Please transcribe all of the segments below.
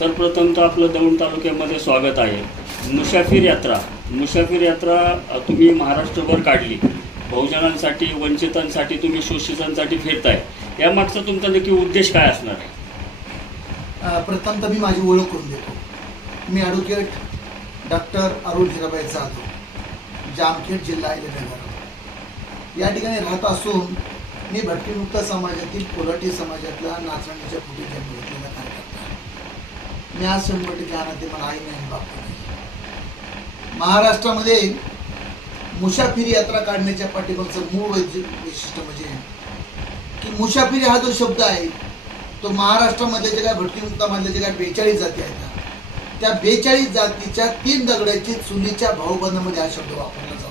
सर्वप्रथम तर आपलं दौंड तालुक्यामध्ये स्वागत आहे। मुसाफिर यात्रा तुम्ही महाराष्ट्रभर काढली, बहुजनांसाठी, वंचितांसाठी, तुम्ही शोषितांसाठी फिरताय, यामागचा तुमचा नक्की उद्देश काय असणार आहे? प्रथम तर मी माझी ओळख करून देतो। मी ॲडव्होकेट डॉक्टर अरुण हिराबाई जाधव, जामखेड, जिल्हा अहिल्यानगर या ठिकाणी राहत असून मी भटकीमुक्त समाजातील कोल्हाटी समाजातल्या नाचणीच्या पुढे जन्म घेतलेला कार्यकर्ता आहे। मी आज 100% अनाथ, मला आई नाही, बाप नाही। महाराष्ट्रामध्ये मुसाफिरी यात्रा काढण्याच्या पाठीमागचं मूळ वैशिष्ट्य म्हणजे की मुसाफिरी हा जो शब्द आहे तो महाराष्ट्रामध्ये जे काय भटकीमुक्तामधले जे काय 42 जाती आहेत त्या 42 जातीच्या 3 दगडाची चुलीच्या भाऊबंदामध्ये हा शब्द वापरला जातो।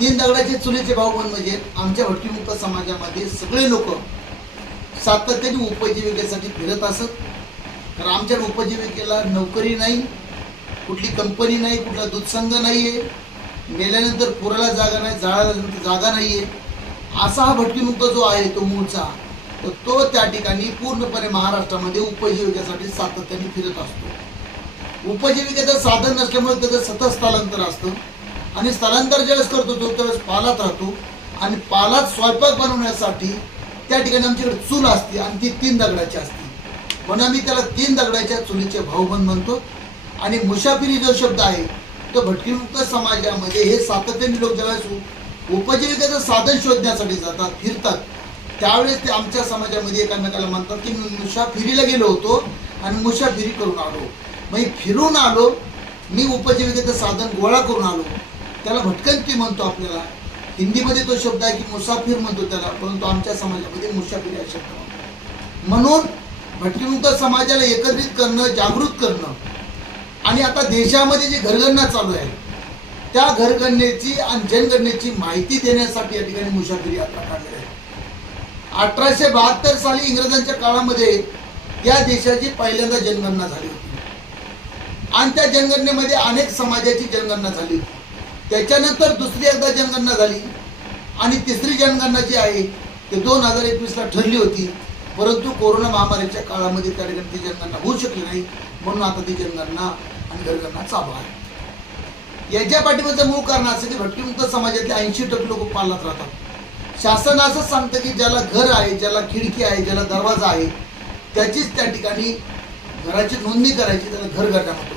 3 दगडाचे चुलीचे भाऊबंद म्हणजे आमच्या भटकीमुक्त समाजामध्ये सगळे लोक सातत्याने उपजीविकेसाठी फिरत असत। कारण आमच्या उपजीविकेला नोकरी नाही, कुठली कंपनी नाही, कुठला दूधसंघ नाही आहे, मेल्यानंतर पुराला जागा नाही, जाळानंतर जागा नाही आहे। असा हा भटकीमुक्त जो आहे तो मूळचा, तर तो त्या ठिकाणी पूर्णपणे महाराष्ट्रामध्ये उपजीविकेसाठी सातत्याने फिरत असतो। उपजीविकेचं साधन नसल्यामुळे त्याचं सतत स्थलांतर असतं आणि स्थलांतर ज्यावेळेस करतो तो त्यावेळेस पालात राहतो आणि पालात स्वयंपाक बनवण्यासाठी त्या ठिकाणी आमच्याकडे चूल असते आणि ती 3 दगडाची असते, म्हणून आम्ही त्याला 3 दगडाच्या चुलीचे भाऊबंद म्हणतो। आणि मुसाफिरी जो शब्द आहे तो भटकीमुक्त समाजामध्ये हे सातत्याने लोक ज्यावेळेस उपजीविकेचं साधन शोधण्यासाठी जातात, फिरतात, त्यावेळेस ते आमच्या समाजामध्ये एकमेकाला म्हणतात की मी मुसाफिरीला गेलो होतो आणि मुसाफिरी करून आलो, म्हणजे फिरून आलो, मी उपजीविकेचं साधन गोळा करून आलो, त्याला भटकंती म्हणतो। आपल्याला हिंदीमध्ये तो शब्द आहे की मुसाफिर म्हणतो त्याला, परंतु आमच्या समाजामध्ये मुसाफिरी हा शब्द म्हणतो। म्हणून भटकीमुक्त समाजाला एकत्रित करणं, जागृत करणं आणि आता देशामध्ये जी घरगणना चालू आहे त्या घरगणनेची आणि जनगणनेची माहिती देण्यासाठी या ठिकाणी मुसाफिरी यात्रा काढली आहे। 1872 साली इंग्रजांच्या काळामध्ये या देशाची पहिल्यांदा जनगणना झाली होती आणि त्या जनगणनेमध्ये अनेक समाजाची जनगणना झाली होती। त्याच्यानंतर दुसरी एकदा जनगणना झाली आणि तिसरी जनगणना जी आहे ते 2021ला ठरली होती, परंतु कोरोना महामारीच्या काळामध्ये त्या ठिकाणी ती जनगणना होऊ शकली नाही, म्हणून आता ती जनगणना आणि घरगणना चालू आहे। याच्या पाठीमागचं मूळ कारण असं की भटकीमुक्त समाजातले 80% लोक पालात राहतात। शासन असं सांगतं की ज्याला घर आहे, ज्याला खिडकी आहे, ज्याला दरवाजा आहे त्याचीच त्या ठिकाणी घराची नोंदणी करायची, त्याला घर गटा म्हणतो।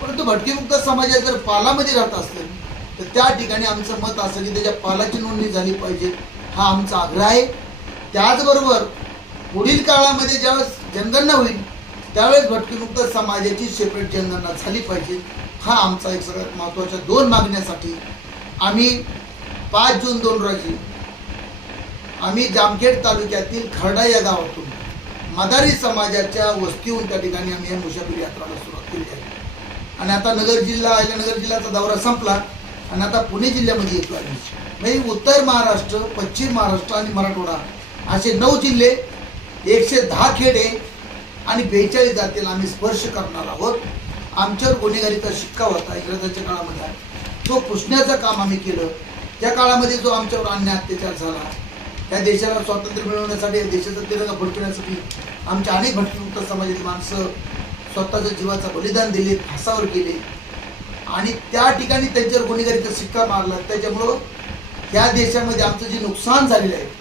परंतु भटकीमुक्त समाजात जर पालामध्ये राहत असले तर त्या ठिकाणी आमचं मत असं की त्याच्या पालाची नोंदणी झाली पाहिजे, हा आमचा आग्रह आहे। त्याचबरोबर पुढील काळामध्ये ज्यावेळेस जनगणना होईल त्यावेळेस भटकीमुक्त समाजाची सेपरेट जनगणना झाली पाहिजे, हा आमचा एक सगळ्यात महत्त्वाच्या 2 मागण्यासाठी आम्ही 5 जून 2000 रोजी आम्ही जामखेड तालुक्यातील खर्डा या गावातून मदारी समाजाच्या वस्तीहून त्या ठिकाणी आम्ही या मुसाफिरी यात्राला सुरुवात केली आहे। आणि आता अहिल्यानगर जिल्ह्याचा दौरा संपला आणि आता पुणे जिल्ह्यामध्ये येतो आहे। म्हणजे उत्तर महाराष्ट्र, पश्चिम महाराष्ट्र आणि मराठवाडा असे 9 जिल्हे, 110 खेडे आणि 42 जातीला आम्ही स्पर्श करणार आहोत। आमच्यावर गुन्हेगारीचा शिक्का होता इंग्रजांच्या काळामध्ये, तो पुसण्याचं काम आम्ही केलं। त्या काळामध्ये जो आमच्यावर अन्याय अत्याचार झाला, त्या देशाला स्वातंत्र्य मिळवण्यासाठी, या देशाचा तिरंगा फडकवण्यासाठी आमच्या अनेक भटकीमुक्त समाजातील माणसं स्वतःच्या जीवाचं बलिदान दिले, फासावर गेले आणि त्या ठिकाणी त्यांच्यावर गुन्हेगारीचा शिक्का मारला। त्याच्यामुळं ह्या देशामध्ये आमचं जे नुकसान झालेलं आहे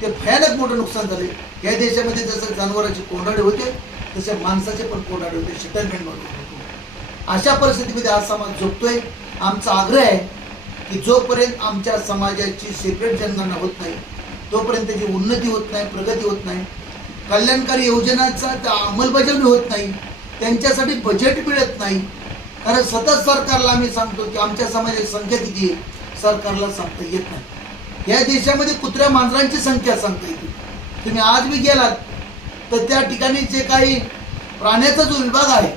ते भयानक मोठं नुकसान झाले। या देशामध्ये जसं जनावरांचे कोंडाडे होते तसे माणसाचे पण कोंडाडे होते, सेटलमेंट होतो। अशा परिस्थितीमध्ये आज समाज झोपतोय। आमचा आग्रह आहे की जोपर्यंत आमच्या समाजाची सेपरेट जनगणना होत नाही तोपर्यंत त्याची उन्नती होत नाही, प्रगती होत नाही, कल्याणकारी योजनांचा अंमलबजावणी होत नाही, त्यांच्यासाठी बजेट मिळत नाही। कारण सतत सरकारला आम्ही सांगतो की आमच्या समाजाची संख्या किती आहे, सरकारला सांगता येत नाही। या देशामध्ये कुत्र्या मांजरांची संख्या सांगता येते। तुम्ही आज बी गेलात तर त्या ठिकाणी जे काही प्राण्याचा जो विभाग आहे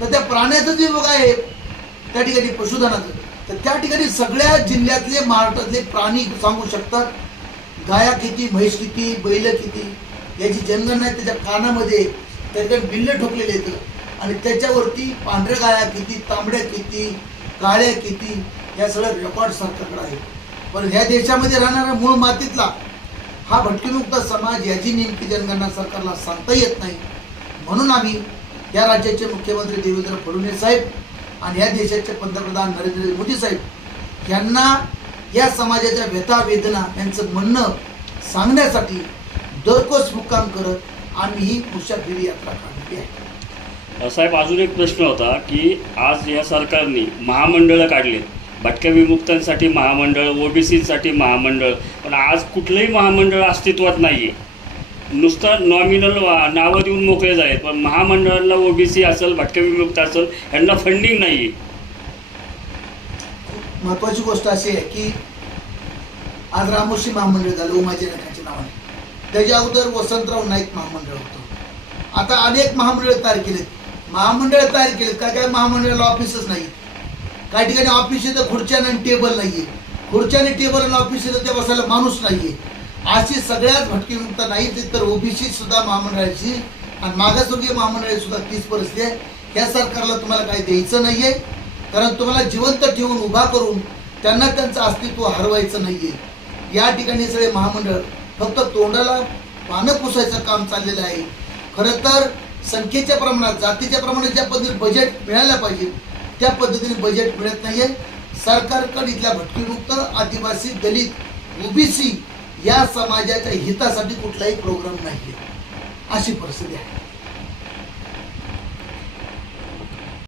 तर त्या प्राण्याचा जो विभाग आहे त्या ठिकाणी पशुधनाचं, तर त्या ठिकाणी सगळ्या जिल्ह्यातले, महाराष्ट्रातले प्राणी सांगू शकतात, गाया किती, म्हैस किती, बैल किती, याची जनगणना आहे। त्याच्या कानामध्ये त्या ठिकाणी बिल्ले ठोकलेले आहेत आणि त्याच्यावरती पांढऱ्या गाया किती, तांबड्या किती, काळ्या किती, या सगळ्या रेकॉर्ड सरकारकडे आहे। पण ह्या देशामध्ये राहणारा मूळ मातीतला हा भटकीमुक्त समाज याची नेमकी जनगणना सरकारला सांगता येत नाही, म्हणून आम्ही या राज्याचे मुख्यमंत्री देवेंद्र फडणवीस साहेब आणि या देशाचे पंतप्रधान नरेंद्र मोदी साहेब यांना या समाजाच्या व्यथा वेदना यांचं म्हणणं सांगण्यासाठी दरकोस मुक्काम करत आम्ही ही मुसाफिरी यात्रा काढली आहे. साहेब, अजून एक प्रश्न होता की आज या सरकारने महामंडळं काढलीत, भटक्या विमुक्तांसाठी महामंडळ, ओबीसीसाठी महामंडळ, पण आज कुठलंही महामंडळ अस्तित्वात नाही आहे. नुसतं नॉमिनल नावं देऊन मोकळे झालेत, पण महामंडळाला ओबीसी असेल, भटक्या विमुक्त असेल, यांना फंडिंग नाही आहे. महत्वाची गोष्ट अशी आहे की आज रामोशी महामंडळ झालं उमाजी नाईकांच्या नावाने. त्याच्या अगोदर वसंतराव नाईक महामंडळ होतं. आता अनेक महामंडळ तयार केलेत. काय महामंडळाला ऑफिसच नाही. काही ठिकाणी ऑफिस तर खुर्च्यानं आणि टेबल नाहीये, खुर्च्याने टेबल आणि ऑफिस त्या बसायला माणूस नाहीये. अशी सगळ्याच भटकीमुक्त नाही तर ओबीसी सुद्धा महामंडळाची आणि मागासवर्गीय महामंडळाची सुद्धा तीच परिस्थिती आहे. या सरकारला तुम्हाला काही द्यायचं नाहीये, कारण तुम्हाला जिवंत ठेवून उभा करून त्यांना त्यांचं अस्तित्व हरवायचं नाहीये. या ठिकाणी सगळे महामंडळ फक्त तोंडाला पानं पुसायचं काम चाललेलं आहे. खरं तर संख्येच्या प्रमाणात, जातीच्या प्रमाणात ज्या पद्धतीने बजेट मिळायला पाहिजे त्या पद्धतीने बजेट मिळत नाहीये. सरकारकडे इथल्या भटकीमुक्त, आदिवासी, दलित, ओबीसी या समाजाच्या हितासाठी कुठलाही प्रोग्राम नाहीये. अशी परिस्थिती आहे.